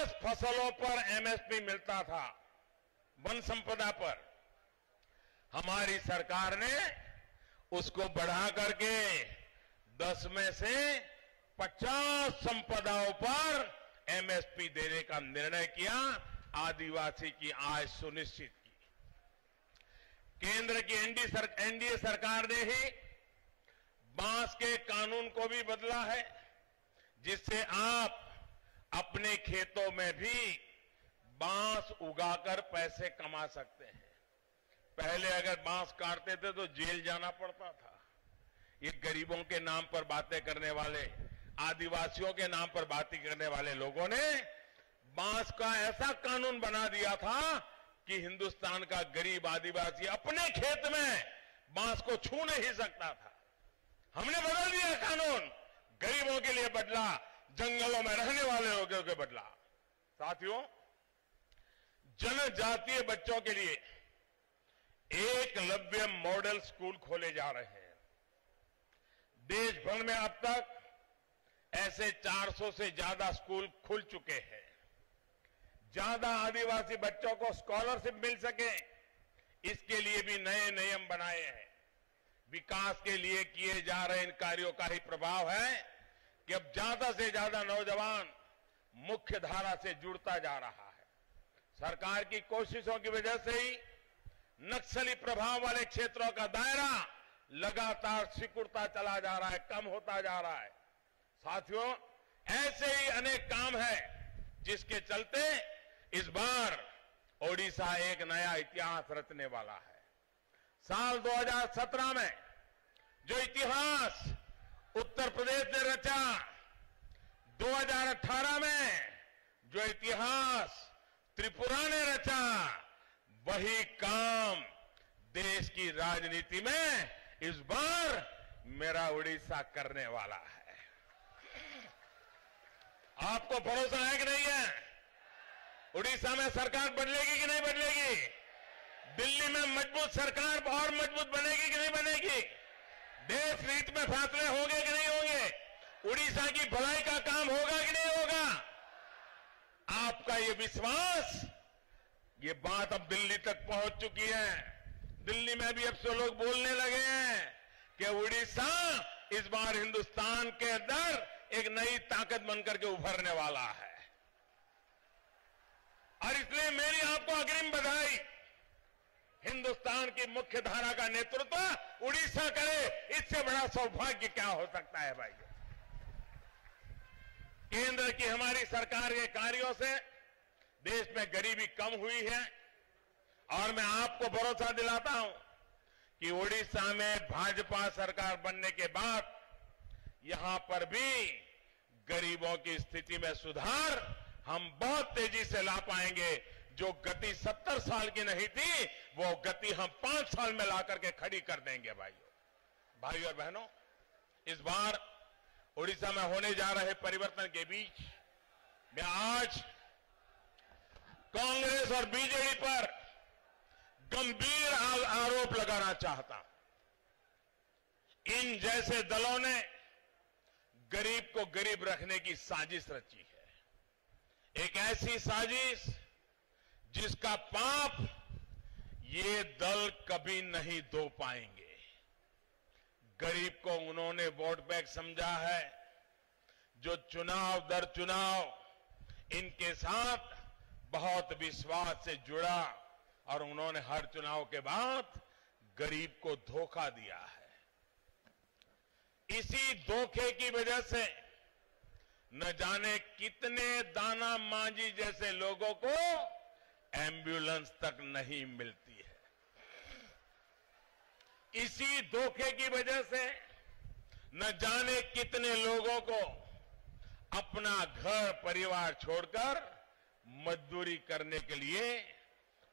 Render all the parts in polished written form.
10 फसलों पर एमएसपी मिलता था, वन संपदा पर, हमारी सरकार ने उसको बढ़ा करके 10 में से 50 संपदाओं पर एमएसपी देने का निर्णय किया, आदिवासी की आय सुनिश्चित की। केंद्र की एनडीए सरकार ने ही बांस के कानून को भी बदला है, जिससे आप अपने खेतों में भी बांस उगाकर पैसे कमा सकते हैं। पहले अगर बांस काटते थे तो जेल जाना पड़ता था। ये गरीबों के नाम पर बातें करने वाले, आदिवासियों के नाम पर बातें करने वाले लोगों ने बांस का ऐसा कानून बना दिया था कि हिंदुस्तान का गरीब आदिवासी अपने खेत में बांस को छू नहीं सकता था। हमने बदल दिया कानून, गरीबों के लिए बदला, जंगलों में रहने वाले लोगों के बदला। साथियों, जनजातीय बच्चों के लिए एकलव्य मॉडल स्कूल खोले जा रहे हैं। देश भर में अब तक ऐसे 400 से ज्यादा स्कूल खुल चुके हैं। ज्यादा आदिवासी बच्चों को स्कॉलरशिप मिल सके, इसके लिए भी नए नियम बनाए हैं। विकास के लिए किए जा रहे इन कार्यों का ही प्रभाव है कि अब ज्यादा से ज्यादा नौजवान मुख्य धारा से जुड़ता जा रहा है। सरकार की कोशिशों की वजह से ही नक्सली प्रभाव वाले क्षेत्रों का दायरा लगातार सिकुड़ता चला जा रहा है, कम होता जा रहा है। साथियों, ऐसे ही अनेक काम हैं जिसके चलते इस बार ओडिशा एक नया इतिहास रचने वाला है। साल 2017 में जो इतिहास उत्तर प्रदेश ने रचा, 2018 में जो इतिहास त्रिपुरा ने रचा, वही काम देश की राजनीति में इस बार मेरा उड़ीसा करने वाला है। आपको भरोसा है कि नहीं है? उड़ीसा में सरकार बदलेगी कि नहीं बदलेगी? दिल्ली में मजबूत सरकार और मजबूत बनेगी कि नहीं बनेगी? देश हित में फैसले होंगे कि नहीं होंगे? उड़ीसा की भलाई का काम होगा कि नहीं होगा? आपका ये विश्वास, ये बात अब दिल्ली तक पहुंच चुकी है। दिल्ली में भी अब से लोग बोलने लगे हैं कि उड़ीसा इस बार हिंदुस्तान के अंदर एक नई ताकत बनकर के उभरने वाला है। और इसलिए मेरी आपको अग्रिम बधाई। हिंदुस्तान की मुख्य धारा का नेतृत्व उड़ीसा करे, इससे बड़ा सौभाग्य क्या हो सकता है भाई? केंद्र की हमारी सरकार के कार्यों से देश में गरीबी कम हुई है और मैं आपको भरोसा दिलाता हूं कि उड़ीसा में भाजपा सरकार बनने के बाद यहां पर भी गरीबों की स्थिति में सुधार हम बहुत तेजी से ला पाएंगे। जो गति 70 साल की नहीं थी, वो गति हम 5 साल में ला करके खड़ी कर देंगे। भाइयों और बहनों, इस बार उड़ीसा में होने जा रहे परिवर्तन के बीच मैं आज कांग्रेस और बीजेडी पर गंभीर आरोप लगाना चाहता हूं। इन जैसे दलों ने गरीब को गरीब रखने की साजिश रची है, एक ऐसी साजिश जिसका पाप ये दल कभी नहीं धो पाएंगे। गरीब को उन्होंने वोट बैंक समझा है, जो चुनाव दर चुनाव इनके साथ बहुत विश्वास से जुड़ा और उन्होंने हर चुनाव के बाद गरीब को धोखा दिया है। इसी धोखे की वजह से न जाने कितने दाना मांझी जैसे लोगों को एम्बुलेंस तक नहीं मिलती है। इसी धोखे की वजह से न जाने कितने लोगों को अपना घर परिवार छोड़कर मजदूरी करने के लिए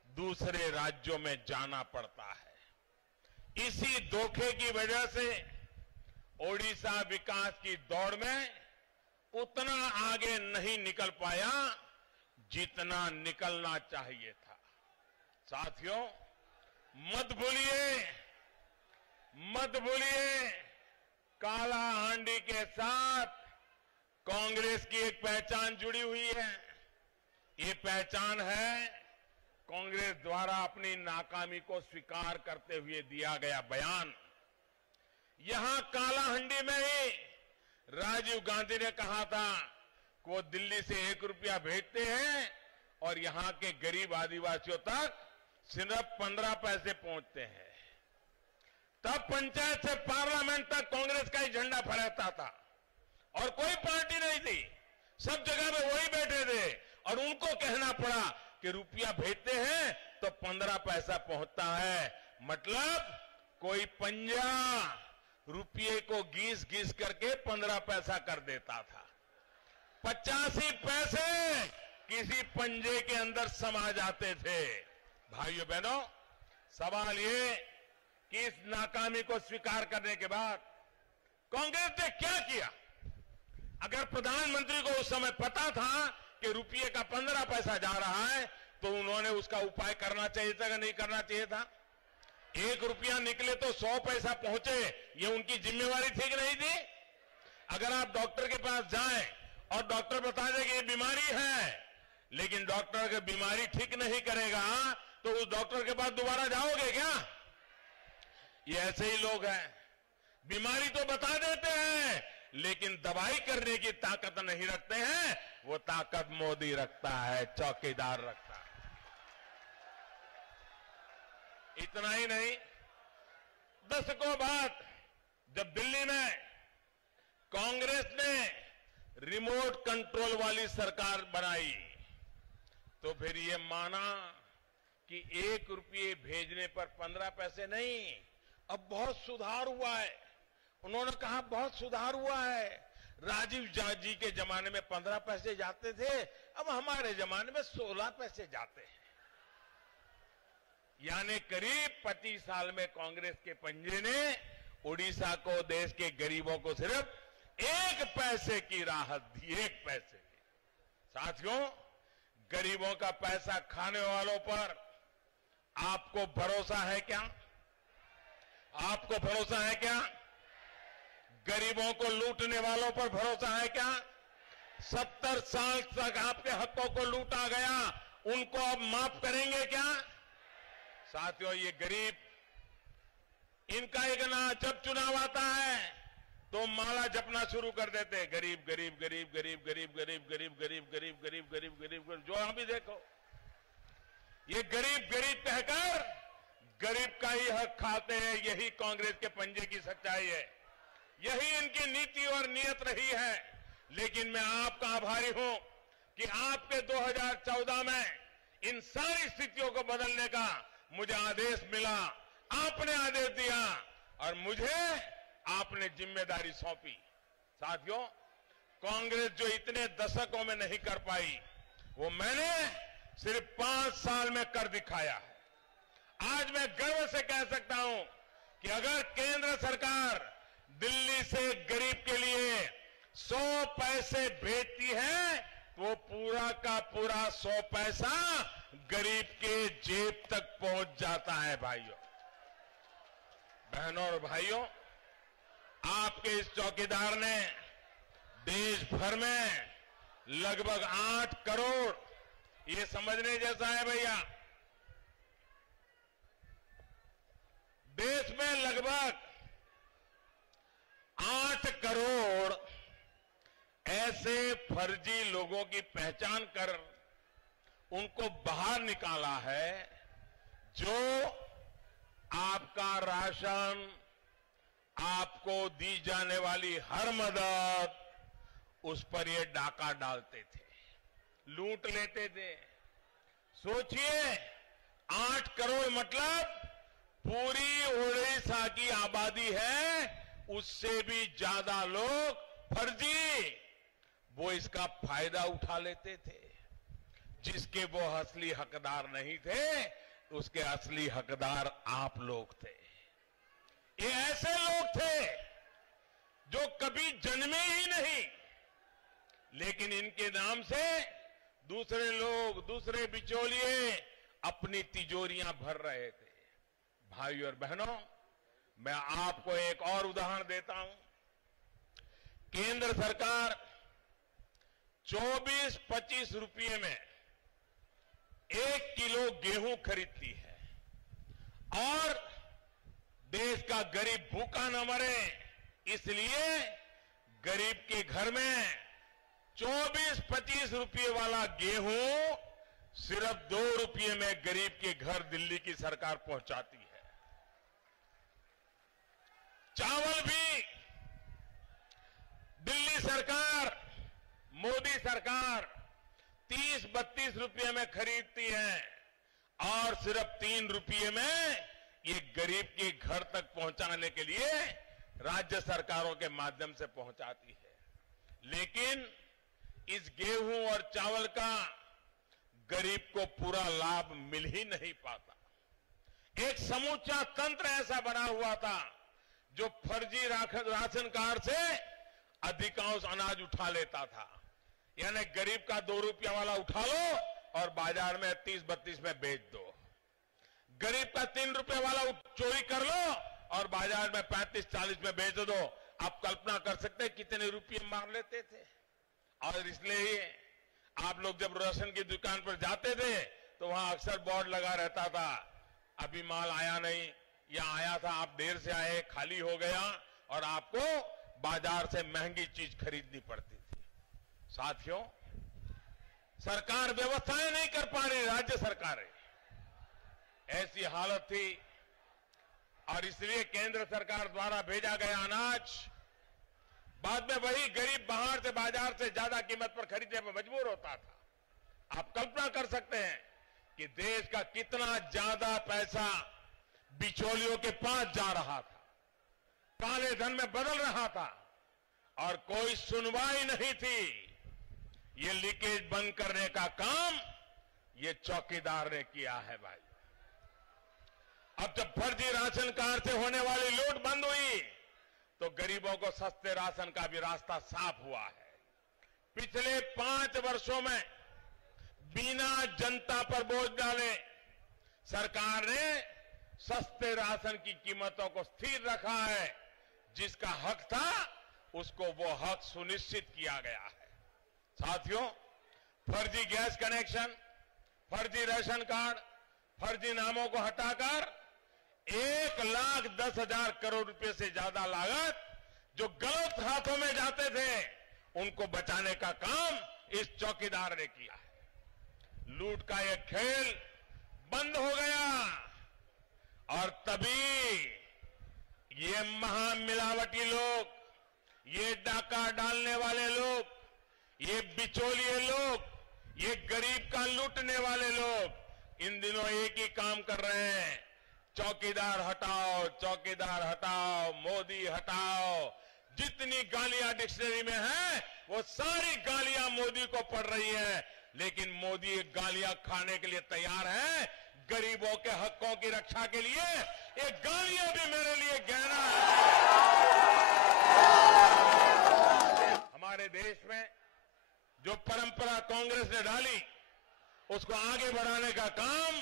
दूसरे राज्यों में जाना पड़ता है। इसी धोखे की वजह से ओडिशा विकास की दौड़ में उतना आगे नहीं निकल पाया जितना निकलना चाहिए था। साथियों, मत भूलिए काला हांडी के साथ कांग्रेस की एक पहचान जुड़ी हुई है। ये पहचान है कांग्रेस द्वारा अपनी नाकामी को स्वीकार करते हुए दिया गया बयान। यहां कालाहंडी में ही राजीव गांधी ने कहा था कि वो दिल्ली से 1 रुपया भेजते हैं और यहां के गरीब आदिवासियों तक सिर्फ 15 पैसे पहुंचते हैं। तब पंचायत से पार्लियामेंट तक कांग्रेस का ही झंडा फहराता था और कोई पार्टी नहीं थी, सब जगह में वही बैठे थे और उनको कहना पड़ा कि रुपया भेजते हैं तो 15 पैसा पहुंचता है। मतलब कोई पंजा रुपये को घिस घिस करके 15 पैसा कर देता था। 85 पैसे किसी पंजे के अंदर समा जाते थे। भाइयों बहनों, सवाल ये कि इस नाकामी को स्वीकार करने के बाद कांग्रेस ने क्या किया? अगर प्रधानमंत्री को उस समय पता था कि रुपये का 15 पैसा जा रहा है तो उन्होंने उसका उपाय करना चाहिए था कि नहीं करना चाहिए था? 1 रुपया निकले तो 100 पैसा पहुंचे, ये उनकी जिम्मेवारी थी कि नहीं थी? अगर आप डॉक्टर के पास जाएं और डॉक्टर बता दे कि ये बीमारी है, लेकिन डॉक्टर अगर बीमारी ठीक नहीं करेगा तो उस डॉक्टर के पास दोबारा जाओगे क्या? ये ऐसे ही लोग हैं, बीमारी तो बता देते हैं लेकिन दवाई करने की ताकत नहीं रखते हैं। वो ताकत मोदी रखता है, चौकीदार रखता है। इतना ही नहीं, दशकों बाद जब दिल्ली में कांग्रेस ने रिमोट कंट्रोल वाली सरकार बनाई तो फिर ये माना कि 1 रुपये भेजने पर 15 पैसे नहीं, अब बहुत सुधार हुआ है। उन्होंने कहा बहुत सुधार हुआ है। राजीव जी के जमाने में 15 पैसे जाते थे, अब हमारे जमाने में 16 पैसे जाते हैं। यानी करीब 25 साल में कांग्रेस के पंजे ने उड़ीसा को, देश के गरीबों को सिर्फ 1 पैसे की राहत दी, 1 पैसे की। साथियों, गरीबों का पैसा खाने वालों पर आपको भरोसा है क्या? आपको भरोसा है क्या? गरीबों को लूटने वालों पर भरोसा है क्या? 70 साल तक आपके हकों को लूटा गया, उनको अब माफ करेंगे क्या? साथियों, ये गरीब, इनका एक ना जब चुनाव आता है तो माला जपना शुरू कर देते हैं, गरीब गरीब गरीब गरीब गरीब गरीब गरीब गरीब गरीब गरीब गरीब गरीब। जो अभी देखो, ये गरीब गरीब कहकर गरीब का ही हक खाते हैं। यही कांग्रेस के पंजे की सच्चाई है, यही इनकी नीति और नीयत रही है। लेकिन मैं आपका आभारी हूं कि आपके 2014 में इन सारी स्थितियों को बदलने का मुझे आदेश मिला, आपने आदेश दिया और मुझे आपने जिम्मेदारी सौंपी। साथियों, कांग्रेस जो इतने दशकों में नहीं कर पाई, वो मैंने सिर्फ 5 साल में कर दिखाया है। आज मैं गर्व से कह सकता हूं कि अगर केंद्र सरकार दिल्ली से गरीब के लिए 100 पैसे भेजती है तो वो पूरा का पूरा 100 पैसा गरीब के जेब तक पहुंच जाता है। भाइयों, बहनों और भाइयों, आपके इस चौकीदार ने देश भर में लगभग 8 करोड़, ये समझने जैसा है भैया, देश में लगभग 8 करोड़ ऐसे फर्जी लोगों की पहचान कर उनको बाहर निकाला है जो आपका राशन, आपको दी जाने वाली हर मदद, उस पर ये डाका डालते थे, लूट लेते थे। सोचिए, 8 करोड़ मतलब पूरी उड़ीसा की आबादी है, उससे भी ज्यादा लोग फर्जी वो इसका फायदा उठा लेते थे। जिसके वो असली हकदार नहीं थे, उसके असली हकदार आप लोग थे। ये ऐसे लोग थे जो कभी जन्मे ही नहीं, लेकिन इनके नाम से दूसरे लोग, दूसरे बिचौलिए अपनी तिजोरियां भर रहे थे। भाइयों और बहनों, मैं आपको एक और उदाहरण देता हूं। केंद्र सरकार 24-25 रुपये में 1 किलो गेहूं खरीदती है और देश का गरीब भूखा न मरे, इसलिए गरीब के घर में 24-25 रुपये वाला गेहूं सिर्फ 2 रुपये में गरीब के घर दिल्ली की सरकार पहुंचाती है। चावल भी दिल्ली सरकार, मोदी सरकार 30-32 रुपये में खरीदती है और सिर्फ 3 रुपये में ये गरीब के घर तक पहुंचाने के लिए राज्य सरकारों के माध्यम से पहुंचाती है। लेकिन इस गेहूं और चावल का गरीब को पूरा लाभ मिल ही नहीं पाता। एक समूचा तंत्र ऐसा बना हुआ था जो फर्जी राशन कार्ड से अधिकांश अनाज उठा लेता था। यानी गरीब का 2 रुपया वाला उठा लो और बाजार में 30-32 में बेच दो। गरीब का 3 रुपये वाला चोरी कर लो और बाजार में 35-40 में बेच दो। आप कल्पना कर सकते हैं कितने रुपये मार लेते थे। और इसलिए ही आप लोग जब राशन की दुकान पर जाते थे तो वहां अक्सर बोर्ड लगा रहता था, अभी माल आया नहीं, या आया था आप देर से आए, खाली हो गया, और आपको बाजार से महंगी चीज खरीदनी पड़ती थी। साथियों, सरकार व्यवस्थाएं नहीं कर पा रही, राज्य सरकारें, ऐसी हालत थी। और इसलिए केंद्र सरकार द्वारा भेजा गया अनाज बाद में वही गरीब बाहर से बाजार से ज्यादा कीमत पर खरीदने पर मजबूर होता था। आप कल्पना कर सकते हैं कि देश का कितना ज्यादा पैसा बिचौलियों के पास जा रहा था, काले धन में बदल रहा था और कोई सुनवाई नहीं थी। ये लीकेज बंद करने का काम ये चौकीदार ने किया है भाई। अब जब फर्जी राशन कार्ड से होने वाली लूट बंद हुई तो गरीबों को सस्ते राशन का भी रास्ता साफ हुआ है। पिछले 5 वर्षों में बिना जनता पर बोझ डाले सरकार ने सस्ते राशन की कीमतों को स्थिर रखा है। जिसका हक था उसको वो हक सुनिश्चित किया गया है। साथियों, फर्जी गैस कनेक्शन, फर्जी राशन कार्ड, फर्जी नामों को हटाकर 1,10,000 करोड़ रुपए से ज्यादा लागत जो गलत हाथों में जाते थे उनको बचाने का काम इस चौकीदार ने किया है। लूट का यह खेल बंद हो गया और तभी ये महामिलावटी लोग, ये डाका डालने वाले लोग, ये बिचौलिए लोग, ये गरीब का लूटने वाले लोग इन दिनों एक ही काम कर रहे हैं, चौकीदार हटाओ, चौकीदार हटाओ, मोदी हटाओ। जितनी गालियां डिक्शनरी में हैं वो सारी गालियां मोदी को पड़ रही हैं, लेकिन मोदी ये गालियां खाने के लिए तैयार है। गरीबों के हकों की रक्षा के लिए ये गालियां भी मेरे लिए गहना है। हमारे देश में जो परंपरा कांग्रेस ने डाली उसको आगे बढ़ाने का काम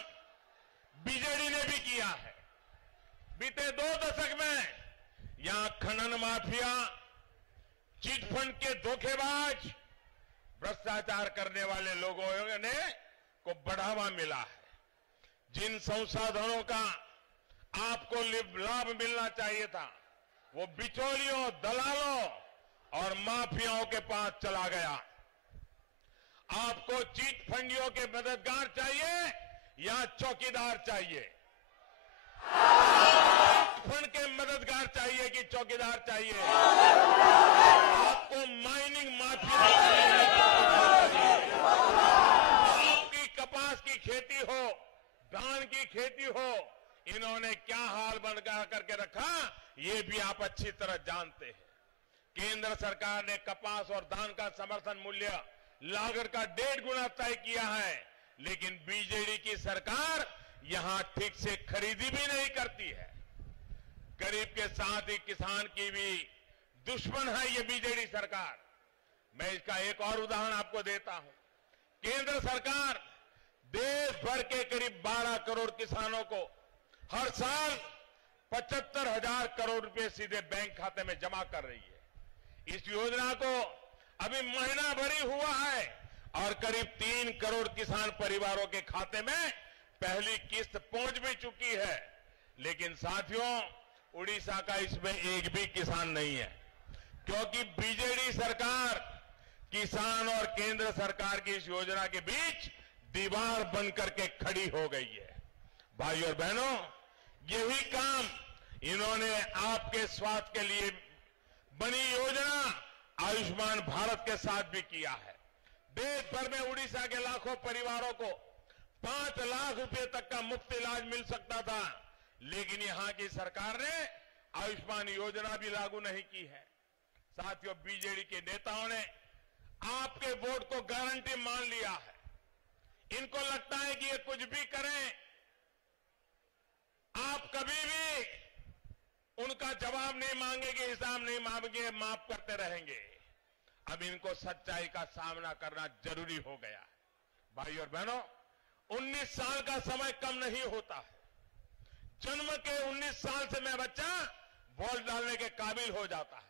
बीजेडी ने भी किया है। बीते 2 दशक में यहां खनन माफिया, चिटफंड के धोखेबाज, भ्रष्टाचार करने वाले लोगों ने को बढ़ावा मिला है। जिन संसाधनों का आपको लाभ मिलना चाहिए था वो बिचौलियों, दलालों और माफियाओं के पास चला गया। आपको चीट फंडियों के मददगार चाहिए या चौकीदार चाहिए? फंड के मददगार चाहिए कि चौकीदार चाहिए? आपको माइनिंग माफिया चाहिए? आपकी कपास की खेती हो, धान की खेती हो, इन्होंने क्या हाल बना करके रखा ये भी आप अच्छी तरह जानते हैं। केंद्र सरकार ने कपास और धान का समर्थन मूल्य लागत का 1.5 गुना तय किया है, लेकिन बीजेडी की सरकार यहां ठीक से खरीदी भी नहीं करती है। गरीब के साथ ही किसान की भी दुश्मन है ये बीजेडी सरकार। मैं इसका एक और उदाहरण आपको देता हूं। केंद्र सरकार देश भर के करीब 12 करोड़ किसानों को हर साल 75,000 करोड़ रुपए सीधे बैंक खाते में जमा कर रही है। इस योजना को अभी महीना भर ही हुआ है और करीब 3 करोड़ किसान परिवारों के खाते में पहली किस्त पहुंच भी चुकी है। लेकिन साथियों, उड़ीसा का इसमें एक भी किसान नहीं है, क्योंकि बीजेडी सरकार किसान और केंद्र सरकार की इस योजना के बीच दीवार बनकर के खड़ी हो गई है। भाइयों और बहनों, यही काम इन्होंने आपके स्वास्थ्य के लिए बनी योजना आयुष्मान भारत के साथ भी किया है। देश भर में उड़ीसा के लाखों परिवारों को 5 लाख रुपए तक का मुफ्त इलाज मिल सकता था, लेकिन यहां की सरकार ने आयुष्मान योजना भी लागू नहीं की है। साथियों, बीजेडी के नेताओं ने आपके वोट को गारंटी मान लिया है। इनको लगता है कि ये कुछ भी करें, आप कभी भी उनका जवाब नहीं मांगेंगे, हिसाब नहीं मांगेंगे, माफ करते रहेंगे। अब इनको सच्चाई का सामना करना जरूरी हो गया है। भाइयों और बहनों, 19 साल का समय कम नहीं होता है। जन्म के 19 साल से मैं बच्चा वोट डालने के काबिल हो जाता है।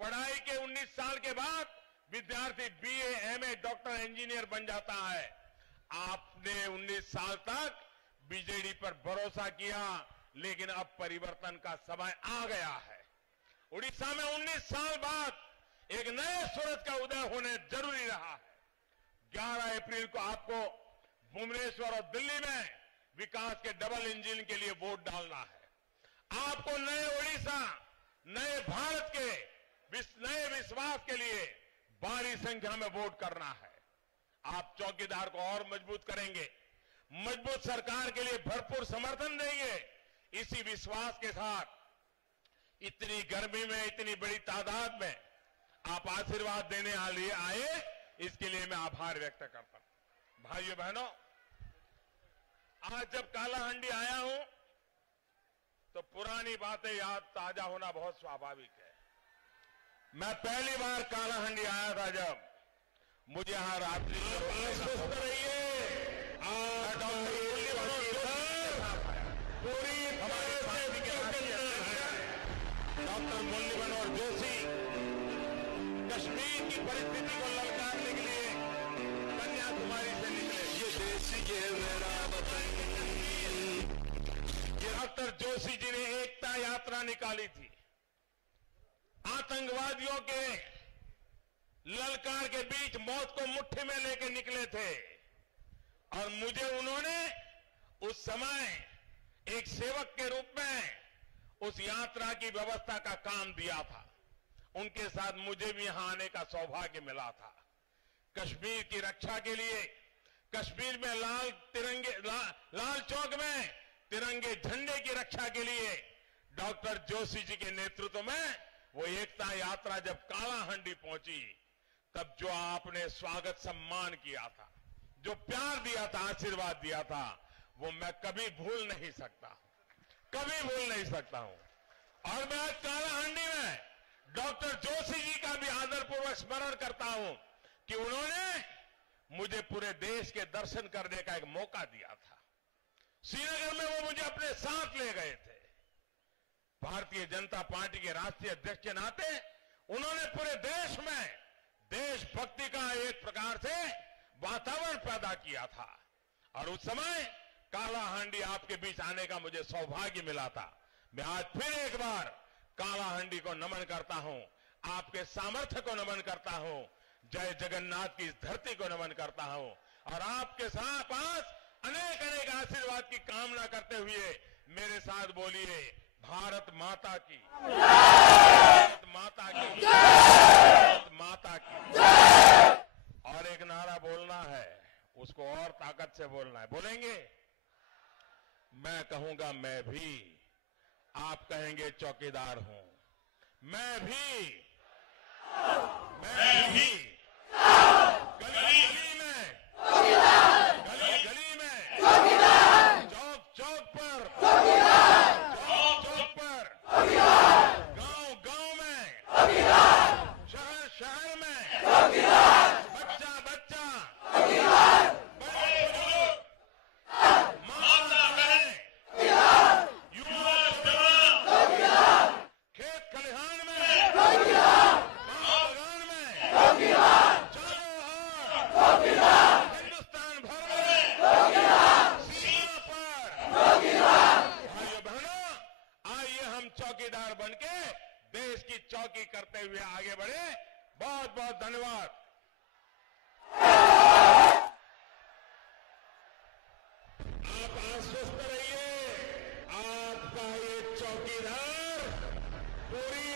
पढ़ाई के 19 साल के बाद विद्यार्थी बीए, एमए, डॉक्टर, इंजीनियर बन जाता है। आपने 19 साल तक बीजेडी पर भरोसा किया, लेकिन अब परिवर्तन का समय आ गया है। उड़ीसा में 19 साल बाद एक नए सूरज का उदय होने जरूरी रहा है। 11 अप्रैल को आपको भुवनेश्वर और दिल्ली में विकास के डबल इंजन के लिए वोट डालना है। आपको नए उड़ीसा, नए भारत के नए विश्वास के लिए भारी संख्या में वोट करना है। आप चौकीदार को और मजबूत करेंगे, मजबूत सरकार के लिए भरपूर समर्थन देंगे। इसी विश्वास के साथ इतनी गर्मी में, इतनी बड़ी तादाद में आप आशीर्वाद देने आए, इसके लिए मैं आभार व्यक्त करता हूं। भाइयों बहनों, आज जब कालाहांडी आया हूं तो पुरानी बातें याद ताजा होना बहुत स्वाभाविक है। मैं पहली बार कालाहांडी आया था जब मुझे यहां रात्रि सुस्त रहिए पूरी हमारे पार्टी के डॉक्टर मुरली मनोहर जोशी कश्मीर की परिस्थिति को ललकारने के लिए कन्याकुमारी से निकले। ये देश ये मेरा वतन। डॉक्टर जोशी जी ने एकता यात्रा निकाली थी। आतंकवादियों के ललकार के बीच मौत को मुट्ठी में लेकर निकले थे और मुझे उन्होंने उस समय एक सेवक के रूप में उस यात्रा की व्यवस्था का काम दिया था। उनके साथ मुझे भी यहां आने का सौभाग्य मिला था। कश्मीर की रक्षा के लिए कश्मीर में लाल चौक में तिरंगे झंडे की रक्षा के लिए डॉक्टर जोशी जी के नेतृत्व में वो एकता यात्रा जब कालाहांडी पहुंची, तब जो आपने स्वागत सम्मान किया था, जो प्यार दिया था, आशीर्वाद दिया था, वो मैं कभी भूल नहीं सकता, कभी भूल नहीं सकता हूं। और मैं आज कालाहांडी में डॉक्टर जोशी जी का भी आदरपूर्वक स्मरण करता हूं कि उन्होंने मुझे पूरे देश के दर्शन करने का एक मौका दिया था। श्रीनगर में वो मुझे अपने साथ ले गए थे। भारतीय जनता पार्टी के राष्ट्रीय अध्यक्ष के नाते उन्होंने पूरे देश में देशभक्ति का एक प्रकार से वातावरण पैदा किया था। और उस समय कालाहांडी आपके बीच आने का मुझे सौभाग्य मिला था। मैं आज फिर एक बार कालाहांडी को नमन करता हूं, आपके सामर्थ्य को नमन करता हूं, जय जगन्नाथ की इस धरती को नमन करता हूं और आपके साथ पास अनेक अनेक आशीर्वाद की कामना करते हुए मेरे साथ बोलिए, भारत माता की, भारत माता की, भारत माता की। और एक नारा बोलना है, उसको और ताकत से बोलना है। बोलेंगे? मैं कहूंगा मैं भी, आप कहेंगे चौकीदार हूं। मैं भी गली गली में, गली गली में, चौक चौक पर, चौक चौक पर, गांव गांव में, शहर शहर में, बच्चा बच्चा, बड़े बुजुर्ग, माता बहन, युवा जवान, खेत खलिहान में, बागान में, चारों ओर चौकीदार बनके देश की चौकी करते हुए आगे बढ़े। बहुत बहुत धन्यवाद। आप आश्वस्त रहिए, आपका ये चौकीदार पूरी